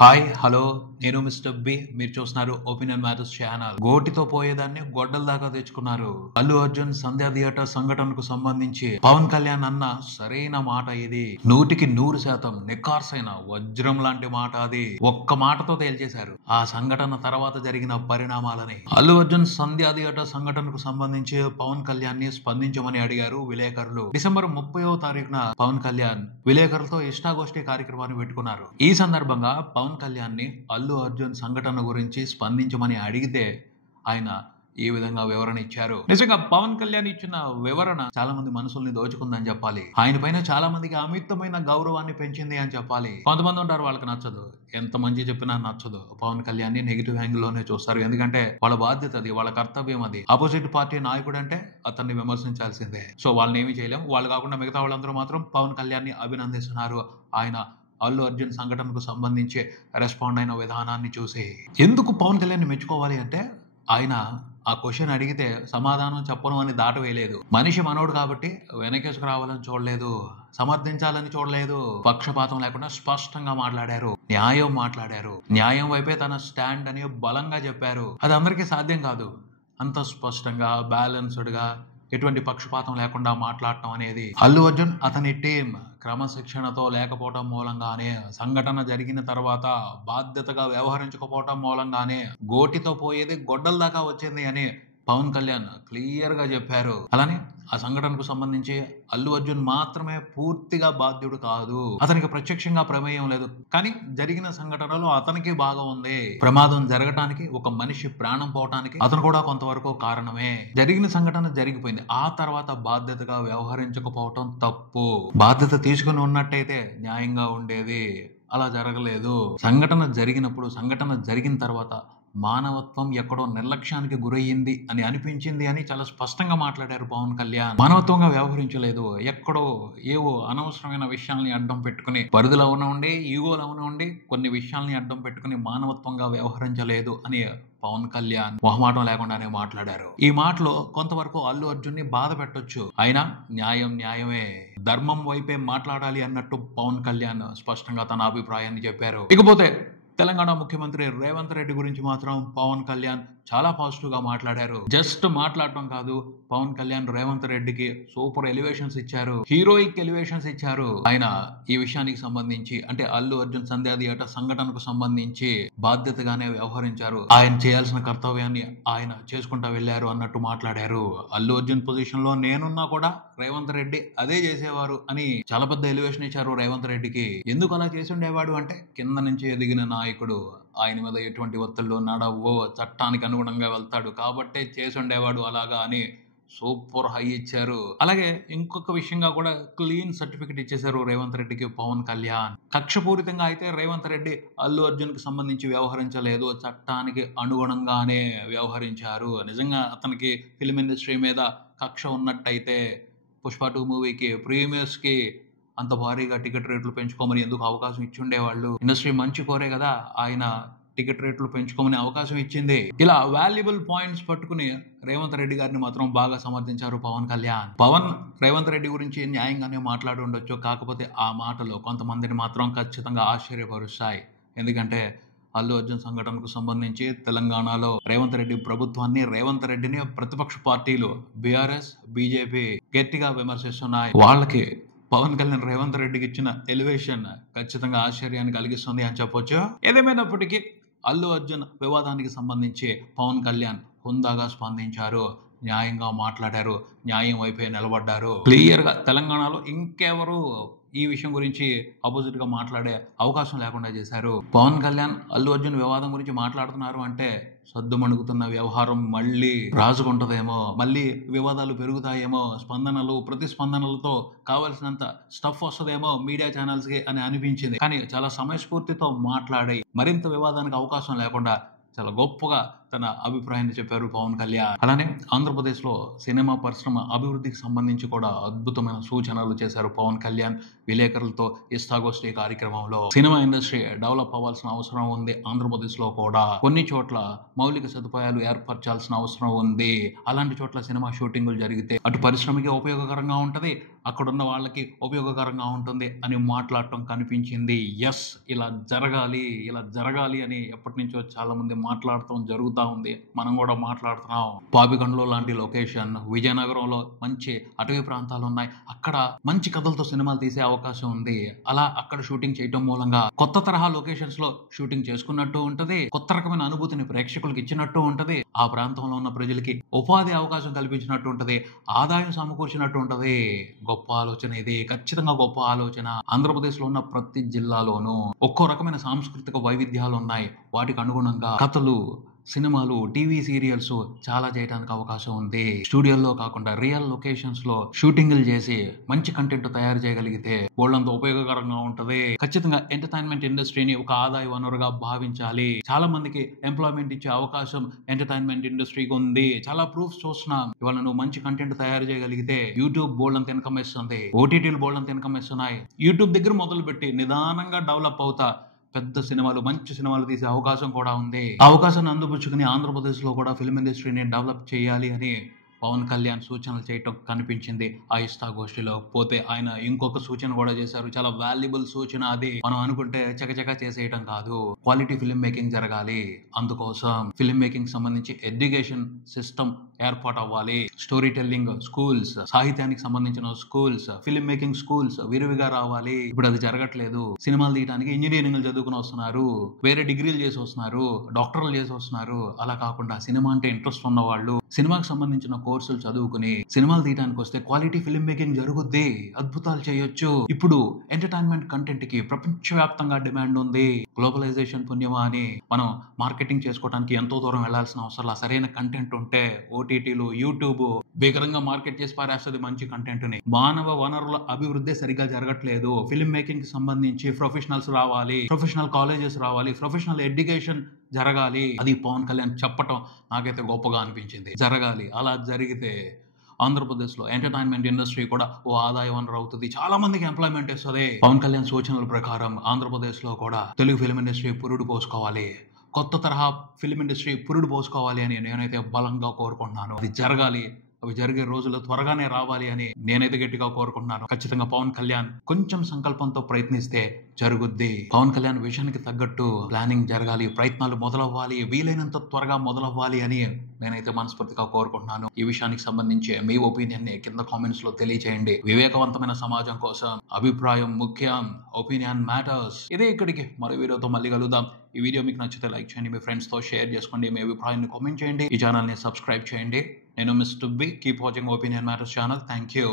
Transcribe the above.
Hi hello నేను mister B. మీరు చూస్తున్నారు ఒపీనియన్ మ్యాటర్స్ ఛానల్. గోటితో పోయేదాన్ని గొడ్డల దాకా తెచ్చుకున్నారు. అల్లు అర్జున్ సంధ్యా థియేటర్ సంఘటనకు సంబంధించి పవన్ కళ్యాణ్ అన్న సరైన మాట ఇది. 100% నిఖార్సైన వజ్రం లాంటి మాట అది. ఒక్క మాటతో తేల్చేశారు ఆ సంఘటన తర్వాత జరిగిన పరిణామాలని. అల్లు అర్జున్ సంధ్యా థియేటర్ సంఘటనకు సంబంధించి పవన్ కళ్యాణ్ ని స్పందించమని అడిగారు విలేకరులు. డిసెంబర్ 30వ తారీఖున పవన్ కళ్యాణ్ విలేకరులతో ఇష్టాగోష్ఠి కార్యక్రమాన్ని పెట్టుకున్నారు. ఈ సందర్భంగా పవన్ కళ్యాణ్ ని అల్లు అర్జున్ సంఘటన గురించి స్పందించమని అడిగితే ఆయన ఈ విధంగా వివరణ ఇచ్చారు. నిజంగా పవన్ కళ్యాణ్ ఇచ్చిన వివరణ చాలా మంది మనసుల్ని దోచుకుందని చెప్పాలి. ఆయన పైన చాలా మందికి అమితమైన గౌరవాన్ని పెంచింది అని చెప్పాలి. కొంతమంది ఉంటారు వాళ్ళకి నచ్చదు, ఎంత మంచి చెప్పినా నచ్చదు. పవన్ కళ్యాణ్ ని నెగిటివ్ యాంగిల్ లోనే చూస్తారు. ఎందుకంటే వాళ్ళ బాధ్యత అది, వాళ్ళ కర్తవ్యం అది. ఆపోజిట్ పార్టీ నాయకుడు అంటే అతన్ని విమర్శించాల్సిందే. సో వాళ్ళని ఏమీ చేయలేం. వాళ్ళు కాకుండా మిగతా వాళ్ళందరూ మాత్రం పవన్ కళ్యాణ్ ని అభినందిస్తున్నారు. ఆయన అల్లు అర్జున్ సంఘటనకు సంబంధించి రెస్పాండ్ అయిన విధానాన్ని చూసి ఎందుకు పవన్ కళ్యాణ్ మెచ్చుకోవాలి అంటే, ఆయన ఆ క్వశ్చన్ అడిగితే సమాధానం చెప్పను అని దాటవేయలేదు. మనిషి మనోడు కాబట్టి వెనకేసుకు రావాలని చూడలేదు, సమర్థించాలని చూడలేదు. పక్షపాతం లేకుండా స్పష్టంగా మాట్లాడారు, న్యాయం మాట్లాడారు. న్యాయం వైపే తన స్టాండ్ అని బలంగా చెప్పారు. అది అందరికీ సాధ్యం కాదు. అంత స్పష్టంగా బ్యాలెన్స్డ్ గా ఎటువంటి పక్షపాతం లేకుండా మాట్లాడటం అనేది. అల్లు అర్జున్ అతని టీం క్రమశిక్షణతో లేకపోవటం మూలంగానే, సంఘటన జరిగిన తర్వాత బాధ్యతగా వ్యవహరించకపోవటం మూలంగానే గోటితో పోయేది గొడ్డల దాకా వచ్చింది అని పవన్ కళ్యాణ్ క్లియర్ గా చెప్పారు. అలానే ఆ సంఘటనకు సంబంధించి అల్లు అర్జున్ మాత్రమే పూర్తిగా బాధ్యుడు కాదు. అతనికి ప్రత్యక్షంగా ప్రమేయం లేదు, కానీ జరిగిన సంఘటనలో అతనికి బాగా ఉంది. ప్రమాదం జరగటానికి, ఒక మనిషి ప్రాణం పోవటానికి అతను కూడా కొంతవరకు కారణమే. జరిగిన సంఘటన జరిగిపోయింది, ఆ తర్వాత బాధ్యతగా వ్యవహరించకపోవటం తప్పు. బాధ్యత తీసుకుని ఉన్నట్టయితే న్యాయంగా ఉండేది. అలా జరగలేదు. సంఘటన జరిగినప్పుడు, సంఘటన జరిగిన తర్వాత మానవత్వం ఎక్కడో నిర్లక్ష్యానికి గురయ్యింది అని అనిపించింది అని చాలా స్పష్టంగా మాట్లాడారు పవన్ కళ్యాణ్. మానవత్వంగా వ్యవహరించలేదు. ఎక్కడో ఏవో అనవసరమైన విషయాల్ని అడ్డం పెట్టుకుని, పరిధిలో ఉండి ఈగోలో ఉండి కొన్ని విషయాల్ని అడ్డం పెట్టుకుని మానవత్వంగా వ్యవహరించలేదు అని పవన్ కళ్యాణ్ మొహమాటం లేకుండానే మాట్లాడారు. ఈ మాటలో కొంతవరకు అల్లు అర్జున్ ని బాధ పెట్టొచ్చు. అయినా న్యాయం న్యాయమే, ధర్మం వైపే మాట్లాడాలి అన్నట్టు పవన్ కళ్యాణ్ స్పష్టంగా తన అభిప్రాయాన్ని చెప్పారు. ఇకపోతే తెలంగాణ ముఖ్యమంత్రి రేవంత్ రెడ్డి గురించి మాత్రం పవన్ కళ్యాణ్ చాలా పాజిటివ్ గా మాట్లాడారు. జస్ట్ మాట్లాడటం కాదు, పవన్ కళ్యాణ్ రేవంత్ రెడ్డికి సూపర్ ఎలివేషన్స్ ఇచ్చారు, హీరోయిక్ ఎలివేషన్స్ ఇచ్చారు. ఆయన ఈ విషయానికి సంబంధించి, అంటే అల్లు అర్జున్ సంధ్యా థియేటర్ సంఘటనకు సంబంధించి బాధ్యతగానే వ్యవహరించారు. ఆయన చేయాల్సిన కర్తవ్యాన్ని ఆయన చేసుకుంటా వెళ్లారు అన్నట్టు మాట్లాడారు. అల్లు అర్జున్ పొజిషన్ లో నేనున్నా కూడా రేవంత్ రెడ్డి అదే చేసేవారు అని చాలా పెద్ద ఎలివేషన్ ఇచ్చారు రేవంత్ రెడ్డికి. ఎందుకు అలా చేసి ఉండేవాడు అంటే, కింద నుంచి ఎదిగిన నాయకుడు, ఆయన మీద ఎటువంటి ఒత్తిళ్ళు నడవో, చట్టానికి అనుగుణంగా వెళ్తాడు కాబట్టే చేసి ఉండేవాడు అలాగా అని సూపర్ హై ఇచ్చారు. అలాగే ఇంకొక విషయంగా కూడా క్లీన్ సర్టిఫికెట్ ఇచ్చేశారు రేవంత్ రెడ్డికి పవన్ కళ్యాణ్. కక్షపూరితంగా అయితే రేవంత్ రెడ్డి అల్లు అర్జున్ కి సంబంధించి వ్యవహరించలేదు, చట్టానికి అనుగుణంగానే వ్యవహరించారు. నిజంగా అతనికి ఫిల్మ్ ఇండస్ట్రీ మీద కక్ష ఉన్నట్టయితే పుష్ప 2 మూవీకి, ప్రీమియర్స్ కి అంత భారీగా టికెట్ రేట్లు పెంచుకోమని ఎందుకు అవకాశం ఇచ్చి ఉండేవాళ్ళు? ఇండస్ట్రీ మంచి కోరే కదా ఆయన టికెట్ రేట్లు పెంచుకోమని అవకాశం ఇచ్చింది. ఇలా వాల్యుబుల్ పాయింట్స్ పట్టుకుని రేవంత్ రెడ్డి గారిని మాత్రం బాగా సమర్థించారు పవన్ కళ్యాణ్. పవన్ రేవంత్ రెడ్డి గురించి న్యాయంగానే మాట్లాడి ఉండొచ్చు, కాకపోతే ఆ మాటలు కొంతమందిని మాత్రం ఖచ్చితంగా ఆశ్చర్యపరుస్తాయి. ఎందుకంటే అల్లు అర్జున్ సంఘటనకు సంబంధించి తెలంగాణలో రేవంత్ రెడ్డి ప్రభుత్వాన్ని, రేవంత్ రెడ్డిని ప్రతిపక్ష పార్టీలు బీఆర్ఎస్, బీజేపీ గట్టిగా విమర్శిస్తున్నాయి. వాళ్ళకి పవన్ కళ్యాణ్ రేవంత్ రెడ్డికి ఇచ్చిన ఎలివేషన్ ఖచ్చితంగా ఆశ్చర్యాన్ని కలిగిస్తుంది అని చెప్పొచ్చు. ఏదేమైనప్పటికీ అల్లు అర్జున్ వివాదానికి సంబంధించి పవన్ కళ్యాణ్ హుందాగా స్పందించారు, న్యాయంగా మాట్లాడారు, న్యాయం వైపే నిలబడ్డారు. క్లియర్ గా తెలంగాణలో ఇంకెవరు ఈ విషయం గురించి అపోజిట్ గా మాట్లాడే అవకాశం లేకుండా చేశారు. పవన్ కళ్యాణ్ అల్లు అర్జున్ వివాదం గురించి మాట్లాడుతున్నారు అంటే సద్దుమణుగుతున్న వ్యవహారం మళ్ళీ రాజుకుంటదేమో, మళ్ళీ వివాదాలు పెరుగుతాయేమో, స్పందనలు ప్రతిస్పందనలతో కావాల్సినంత స్టఫ్ వస్తుందేమో మీడియా ఛానల్స్ కి అని అనిపించింది. కానీ చాలా సమయస్ఫూర్తితో మాట్లాడి మరింత వివాదానికి అవకాశం లేకుండా చాలా గొప్పగా తన అభిప్రాయాన్ని చెప్పారు పవన్ కళ్యాణ్. అలానే ఆంధ్రప్రదేశ్ లో సినిమా పరిశ్రమ అభివృద్ధికి సంబంధించి కూడా అద్భుతమైన సూచనలు చేశారు పవన్ కళ్యాణ్. విలేకరులతో ఇష్టాగోష్ఠి కార్యక్రమంలో సినిమా ఇండస్ట్రీ డెవలప్ అవ్వాల్సిన అవసరం ఉంది. ఆంధ్రప్రదేశ్ లో కూడా కొన్ని చోట్ల మౌలిక సదుపాయాలు ఏర్పరచాల్సిన అవసరం ఉంది. అలాంటి చోట్ల సినిమా షూటింగులు జరిగితే అటు పరిశ్రమకి ఉపయోగకరంగా ఉంటది, అక్కడున్న వాళ్ళకి ఉపయోగకరంగా ఉంటుంది అని మాట్లాడటం కనిపించింది. ఎస్, ఇలా జరగాలి అని ఎప్పటి నుంచో చాలా మంది మాట్లాడటం జరుగుతూ ఉంది. మనం కూడా మాట్లాడుతున్నాం. పాపికొండలో లాంటి లొకేషన్, విజయనగరంలో మంచి అటవీ ప్రాంతాలు ఉన్నాయి. అక్కడ మంచి కథలతో సినిమాలు తీసే అవకాశం ఉంది. అలా అక్కడ షూటింగ్ చేయటం మూలంగా కొత్త తరహా లొకేషన్స్ లో షూటింగ్ చేసుకున్నట్టు ఉంటది, కొత్త రకమైన అనుభూతిని ప్రేక్షకులకు ఇచ్చినట్టు ఉంటది, ఆ ప్రాంతంలో ఉన్న ప్రజలకి ఉపాధి అవకాశం కల్పించినట్టు ఉంటది, ఆదాయం సమకూర్చినట్టు ఉంటది. గొప్ప ఆలోచన ఇది, ఖచ్చితంగా గొప్ప ఆలోచన. ఆంధ్రప్రదేశ్ లో ఉన్న ప్రతి జిల్లాలోనూ ఒక్కో రకమైన సాంస్కృతిక వైవిధ్యాలు ఉన్నాయి. వాటికి అనుగుణంగా కథలు, సినిమాలు, టీవీ సీరియల్స్ చాలా చేయడానికి అవకాశం ఉంది. స్టూడియోల్లో కాకుండా రియల్ లొకేషన్స్ లో షూటింగ్లు చేసి మంచి కంటెంట్ తయారు చేయగలిగితే వాళ్ళంత ఉపయోగకరంగా ఉంటది. ఖచ్చితంగా ఎంటర్టైన్మెంట్ ఇండస్ట్రీని ఒక ఆదాయ వనరుగా భావించాలి. చాలా మందికి ఎంప్లాయ్మెంట్ ఇచ్చే అవకాశం ఎంటర్టైన్మెంట్ ఇండస్ట్రీకి ఉంది. చాలా ప్రూఫ్స్ చూస్తున్నాం. ఇవాళ నువ్వు మంచి కంటెంట్ తయారు చేయగలిగితే యూట్యూబ్ బోల్డ్ అంత ఇన్కమ్ ఇస్తుంది, ఓటీటీలు బోల్డ్ అంత ఇన్కమ్ ఇస్తున్నాయి. యూట్యూబ్ దగ్గర మొదలు పెట్టి నిదానంగా డెవలప్ అవుతా పెద్ద సినిమాలు, మంచి సినిమాలు తీసే అవకాశం కూడా ఉంది. ఆ అవకాశాన్ని అందిపుచ్చుకుని ఆంధ్రప్రదేశ్ లో కూడా ఫిల్మ్ ఇండస్ట్రీని డెవలప్ చేయాలి అని పవన్ కళ్యాణ్ సూచనలు చేయటం కనిపించింది ఆ ఇష్టాగోష్ఠిలో. పోతే ఆయన ఇంకొక సూచన కూడా చేశారు, చాలా వాల్యుబుల్ సూచన. అది మనం అనుకుంటే చకచకా చేసేయటం కాదు. క్వాలిటీ ఫిల్మ్ మేకింగ్ జరగాలి. అందుకోసం ఫిల్మ్ మేకింగ్ సంబంధించి ఎడ్యుకేషన్ సిస్టమ్ ఏర్పాటు అవ్వాలి. స్టోరీ టెల్లింగ్ స్కూల్స్, సాహిత్యానికి సంబంధించిన స్కూల్స్, ఫిల్మ్ మేకింగ్ స్కూల్స్ విరివిగా రావాలి. ఇప్పుడు అది జరగట్లేదు. సినిమాలు తీయడానికి ఇంజనీరింగ్ చదువుకుని వస్తున్నారు, వేరే డిగ్రీలు చేసి వస్తున్నారు, డాక్టర్లు చేసి వస్తున్నారు. అలా కాకుండా సినిమా అంటే ఇంట్రెస్ట్ ఉన్న వాళ్ళు సినిమాకి సంబంధించిన కోర్సులు చదువుకుని సినిమాలు తీయడానికి వస్తే క్వాలిటీ ఫిల్మ్ మేకింగ్ జరుగుద్ది, అద్భుతాలు చేయొచ్చు. ఇప్పుడు ఎంటర్టైన్మెంట్ కంటెంట్ కి ప్రపంచవ్యాప్తంగా డిమాండ్ ఉంది. గ్లోబలైజేషన్ పుణ్యమా అని మనం మార్కెటింగ్ చేసుకోవడానికి ఎంతో దూరం వెళ్లాల్సిన అవసరం. సరైన కంటెంట్ ఉంటే ఓటీటీలు, యూట్యూబ్ భీకరంగా మార్కెట్ చేసి పారేస్తుంది మంచి కంటెంట్ ని. మానవ వనరుల అభివృద్ధి సరిగా జరగట్లేదు. ఫిల్మ్ మేకింగ్ కి సంబంధించి ప్రొఫెషనల్స్ రావాలి, ప్రొఫెషనల్ కాలేజెస్ రావాలి, ప్రొఫెషనల్ ఎడ్యుకేషన్ జరగాలి. అది పవన్ కళ్యాణ్ చెప్పటం నాకైతే గొప్పగా అనిపించింది. జరగాలి. అలా జరిగితే ఆంధ్రప్రదేశ్ లో ఎంటర్టైన్మెంట్ ఇండస్ట్రీ కూడా ఓ ఆదాయ వనరు అవుతుంది, చాలా మందికి ఎంప్లాయ్మెంట్ ఇస్తుంది. పవన్ కళ్యాణ్ సూచనల ప్రకారం ఆంధ్రప్రదేశ్ లో కూడా తెలుగు ఫిల్మ్ ఇండస్ట్రీ పురుడు పోసుకోవాలి, కొత్త తరహా ఫిల్మ్ ఇండస్ట్రీ పురుడు పోసుకోవాలి అని నేనైతే బలంగా కోరుకుంటున్నాను. అది జరగాలి. అవి జరిగే రోజులు త్వరగానే రావాలి అని నేనైతే గట్టిగా కోరుకుంటున్నాను. ఖచ్చితంగా పవన్ కళ్యాణ్ కొంచెం సంకల్పంతో ప్రయత్నిస్తే జరుగుద్ది. పవన్ కళ్యాణ్ విషయానికి తగ్గట్టు ప్లానింగ్ జరగాలి, ప్రయత్నాలు మొదలవ్వాలి, వీలైనంత త్వరగా మొదలవ్వాలి అని నేనైతే మనస్ఫూర్తిగా కోరుకుంటున్నాను. ఈ విషయానికి సంబంధించి మీ ఒపీనియన్ ని కింద కామెంట్స్ లో తెలియచేయండి. వివేకవంతమైన సమాజం కోసం అభిప్రాయం ముఖ్యం, ఒపీనియన్ మ్యాటర్స్. ఇదే ఇక్కడికి మరో వీడియోతో మళ్ళీ కలుద్దాం. ఈ వీడియో మీకు నచ్చితే లైక్ చేయండి, మీ ఫ్రెండ్స్ తో షేర్ చేసుకోండి, మీ అభిప్రాయాన్ని కామెంట్ చేయండి, ఈ ఛానల్ ని సబ్స్క్రైబ్ చేయండి. నేను mister B. Keep watching opinion matters channel. Thank you.